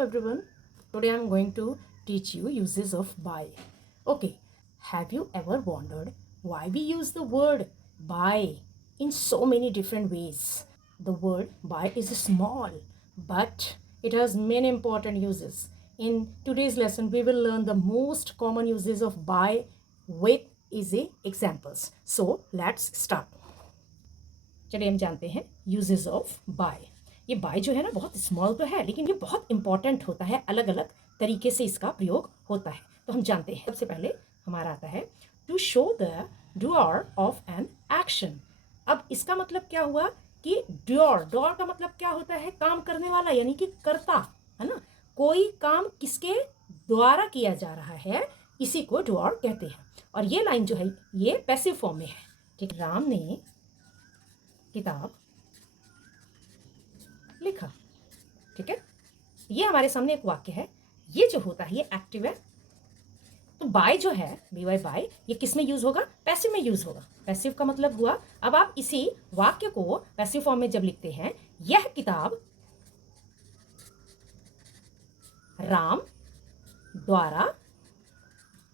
everyone. Today I'm going to teach you uses of buy. Okay, have you ever wondered why we use the word buy in so many different ways? The word buy is small, but it has many important uses. In today's lesson, we will learn the most common uses of buy with easy examples. So let's start. चलिए हम जानते हैं uses of bye. ये bye जो है ना बहुत small तो है, लेकिन ये बहुत इंपॉर्टेंट होता है, अलग अलग तरीके से इसका प्रयोग होता है। तो हम जानते हैं, सबसे पहले हमारा आता है to show the doer of an action. अब इसका मतलब क्या हुआ कि डूअर, डूअर का मतलब क्या होता है? काम करने वाला, यानी कि कर्ता, है ना। कोई काम किसके द्वारा किया जा रहा है, इसी को डूअर कहते हैं। और ये लाइन जो है ये पैसिव फॉर्म में है, ठीक। राम ने किताब लिखा, ठीक है। ये हमारे सामने एक वाक्य है। ये जो होता है ये एक्टिव है। तो बाय जो है, बी वाई बाय, ये किस में यूज होगा? पैसिव में यूज होगा। पैसिव का मतलब हुआ, अब आप इसी वाक्य को पैसिव फॉर्म में जब लिखते हैं, यह किताब राम द्वारा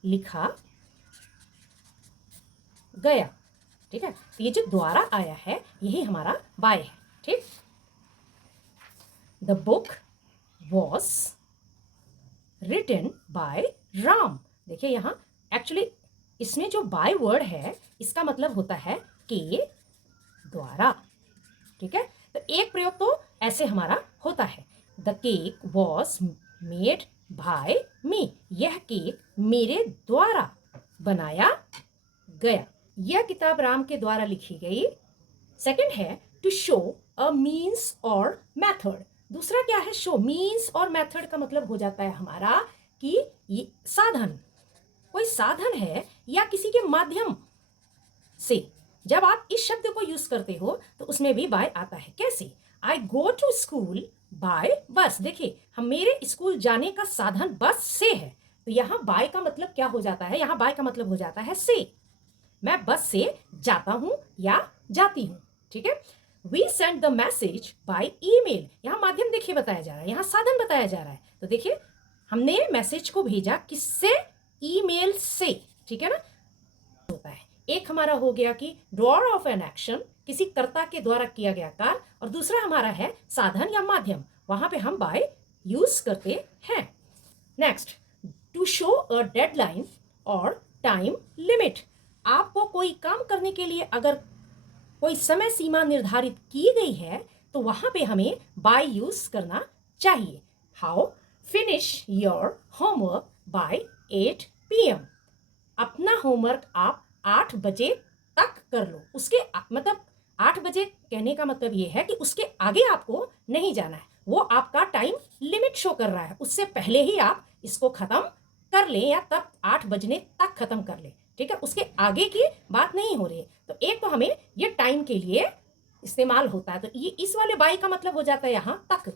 लिखा गया, ठीक है। तो ये जो द्वारा आया है यही हमारा बाय है, ठीक। The book was written by Ram. देखिए यहाँ एक्चुअली इसमें जो बाय वर्ड है इसका मतलब होता है के द्वारा, ठीक है। तो एक प्रयोग तो ऐसे हमारा होता है, the cake was made by me. यह केक मेरे द्वारा बनाया गया। यह किताब राम के द्वारा लिखी गई। सेकंड है टू शो अ मीन्स और मेथड। दूसरा क्या है? शो। मीन्स और मेथड का मतलब हो जाता है हमारा कि ये साधन, कोई साधन है या किसी के माध्यम से। जब आप इस शब्द को यूज करते हो तो उसमें भी बाय आता है। कैसे? आई गो टू स्कूल बाय बस। देखिए, हम मेरे स्कूल जाने का साधन बस से है। तो यहाँ बाय का मतलब क्या हो जाता है? यहाँ बाय का मतलब हो जाता है से। मैं बस से जाता हूं या जाती हूं, ठीक है। We send the message by email. यहां माध्यम देखिए बताया जा रहा है, यहां साधन बताया जा रहा है। तो देखिए हमने मैसेज को भेजा किससे? ईमेल से, ठीक है ना। होता है, एक हमारा हो गया कि डूअर ऑफ एन एक्शन, किसी कर्ता के द्वारा किया गया कार्य, और दूसरा हमारा है साधन या माध्यम, वहां पे हम बाय यूज करते हैं। Next, to show a deadline और टाइम लिमिट। आपको कोई काम करने के लिए अगर कोई समय सीमा निर्धारित की गई है तो वहां पे हमें बाय यूज करना चाहिए। How? Finish your homework by 8 PM। अपना होमवर्क आप 8 बजे तक कर लो। उसके मतलब 8 बजे कहने का मतलब ये है कि उसके आगे आपको नहीं जाना है। वो आपका टाइम लिमिट शो कर रहा है, उससे पहले ही आप इसको खत्म कर ले या तब 8 बजने तक खत्म कर ले, ठीक है। उसके आगे की बात नहीं हो रही है। तो एक तो हमें ये टाइम के लिए इस्तेमाल होता है। तो ये इस वाले बाई का मतलब हो जाता है यहाँ तक,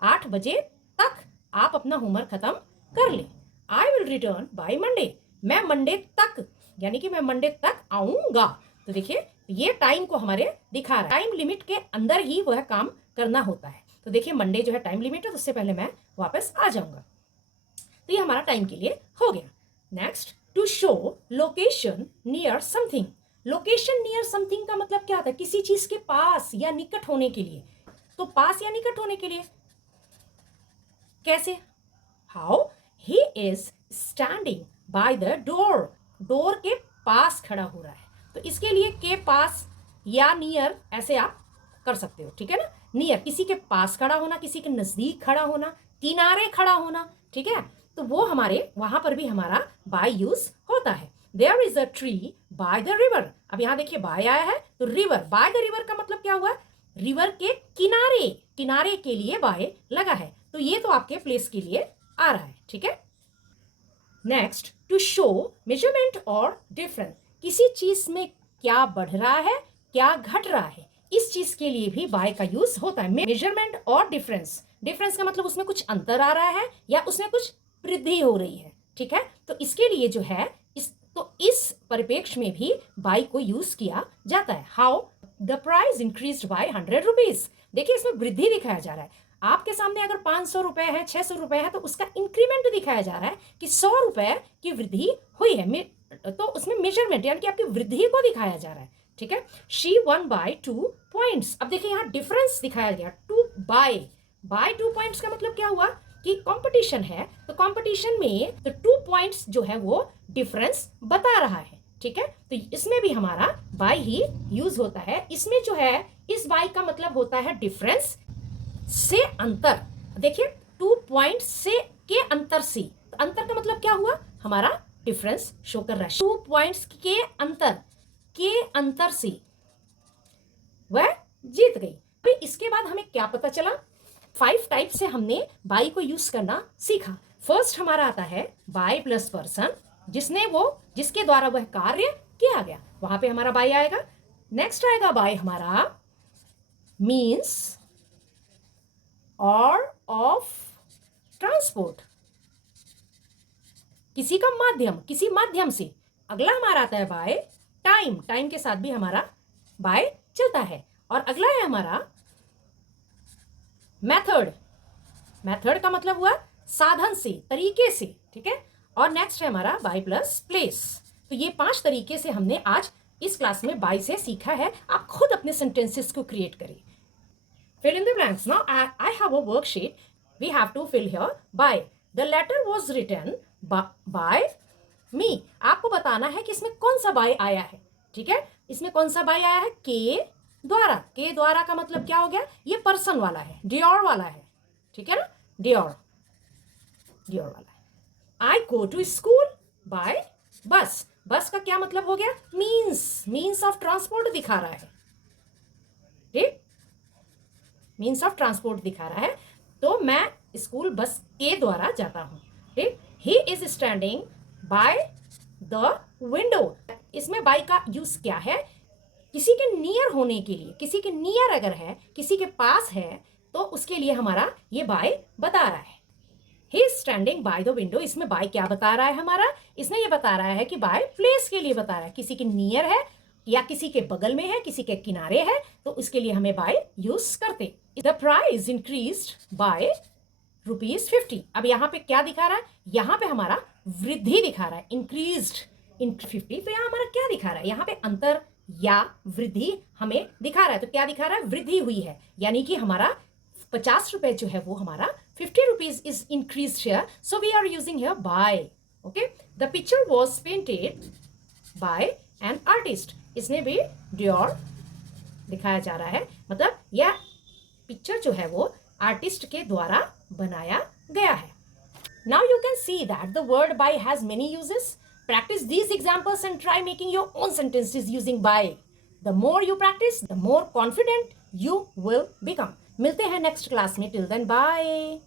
8 बजे तक आप अपना होमवर्क खत्म कर ले। I will return by Monday. मैं मंडे तक, यानी कि मैं मंडे तक आऊंगा। तो देखिए ये टाइम को हमारे दिखा रहा है, टाइम लिमिट के अंदर ही वह काम करना होता है। तो देखिए मंडे जो है टाइम लिमिट है, तो उससे पहले मैं वापस आ जाऊंगा। तो ये हमारा टाइम के लिए हो गया। Next, to show location near something. Location near something का मतलब क्या होता है? किसी चीज के पास या निकट होने के लिए। तो पास या निकट होने के लिए कैसे? How? He is standing by the door. Door के पास खड़ा हो रहा है। तो इसके लिए के पास या नियर ऐसे आप कर सकते हो, ठीक है ना। नियर किसी के पास खड़ा होना, किसी के नजदीक खड़ा होना, किनारे खड़ा होना, ठीक है। तो वो हमारे वहां पर भी हमारा बाय यूज होता है। There is a tree by the river. अब यहां देखिए बाय आया है तो रिवर, बाय द रिवर का मतलब क्या हुआ? रिवर के किनारे, किनारे के लिए बाय लगा है। तो ये तो आपके प्लेस के लिए आ रहा है, ठीक है। नेक्स्ट, टू शो मेजरमेंट और डिफरेंस। किसी चीज में क्या बढ़ रहा है, क्या घट रहा है, इस चीज के लिए भी बाय का यूज होता है। मेजरमेंट और डिफरेंस, डिफरेंस का मतलब उसमें कुछ अंतर आ रहा है या उसमें कुछ वृद्धि हो रही है, ठीक है। तो इसके लिए जो है इस परिप्रेक्ष्य में भी बाय को यूज किया जाता है। How? The price increase by 100 rupees. देखिए इसमें वृद्धि दिखाया जा रहा है। आपके सामने अगर 500 रुपए है, 600 रुपए है, तो उसका इंक्रीमेंट दिखाया जा रहा है कि 100 रुपए की वृद्धि हुई है, तो उसमें मेजरमेंट यानी कि आपकी वृद्धि को दिखाया जा रहा है। ठीक है, शी वन बाय 2 पॉइंट्स। अब देखिए यहाँ डिफरेंस दिखाया गया, 2 बाय 2 पॉइंट्स का मतलब क्या हुआ कि कंपटीशन है, तो कंपटीशन में तो 2 पॉइंट्स जो है वो डिफरेंस बता रहा है। ठीक है, तो इसमें भी हमारा बाय ही यूज होता है। इसमें जो है इस बाय का मतलब होता है डिफरेंस से अंतर। देखिए 2 पॉइंट से के अंतर से, तो अंतर का मतलब क्या हुआ, हमारा डिफरेंस शो कर रहा है। 2 पॉइंट्स के अंतर से वह जीत गई। फिर इसके बाद हमें क्या पता चला, 5 टाइप से हमने बाय को यूज करना सीखा। फर्स्ट हमारा आता है बाय प्लस पर्सन, जिसके द्वारा वह कार्य किया गया, वहां पे हमारा बाय आएगा। नेक्स्ट आएगा बाय हमारा मीन्स और ऑफ ट्रांसपोर्ट, किसी माध्यम से। अगला हमारा आता है बाय टाइम के साथ भी हमारा बाय चलता है। और अगला है हमारा मेथड का मतलब हुआ साधन से, तरीके से। ठीक है, और नेक्स्ट है हमारा बाय प्लस प्लेस। तो ये 5 तरीके से हमने आज इस क्लास में बाय से सीखा है। आप खुद अपने सेंटेंसेस को क्रिएट करिए। Fill in the blanks. Now I have a worksheet. We have to fill here by. The letter was written by me. आपको बताना है कि इसमें कौन सा by आया है। ठीक है, इसमें कौन सा by आया है, के द्वारा का मतलब क्या हो गया, ये पर्सन वाला है, डियोर वाला है। ठीक है ना, डियोर वाला है। I go to school by बस का क्या मतलब हो गया, मीन्स ऑफ ट्रांसपोर्ट दिखा रहा है। ठीक, मीन्स ऑफ ट्रांसपोर्ट दिखा रहा है, तो मैं स्कूल बस के द्वारा जाता हूं। ठीक, he is standing by the window. इसमें बाय का यूज क्या है, किसी के नियर होने के लिए, किसी के नियर अगर है, किसी के पास है, तो उसके लिए हमारा ये बाय बता रहा है। He is standing by the window, इसमें बाय क्या बता रहा है हमारा, इसमें ये बता रहा है कि बाय प्लेस के लिए बता रहा है, किसी के नियर है या किसी के बगल में है, किसी के किनारे है, तो उसके लिए हमें बाय यूज करते। The price increased by ₹50। अब यहाँ पे क्या दिखा रहा है, यहाँ पे हमारा वृद्धि दिखा रहा है, इंक्रीज्ड इन 50। तो यहाँ हमारा क्या दिखा रहा है, यहाँ पे अंतर या वृद्धि हमें दिखा रहा है। तो क्या दिखा रहा है, वृद्धि हुई है, यानी कि हमारा 50 रुपए जो है वो हमारा 50 rupees is increased here, so we are using here by. Okay, the picture was painted by an artist. इसने भी डियोर दिखाया जा रहा है, मतलब यह पिक्चर जो है वो आर्टिस्ट के द्वारा बनाया गया है। Now you can see that the word by has many uses. Practice these examples and try making your own sentences using by. The more you practice, the more confident you will become. मिलते हैं next class में। Till then, bye.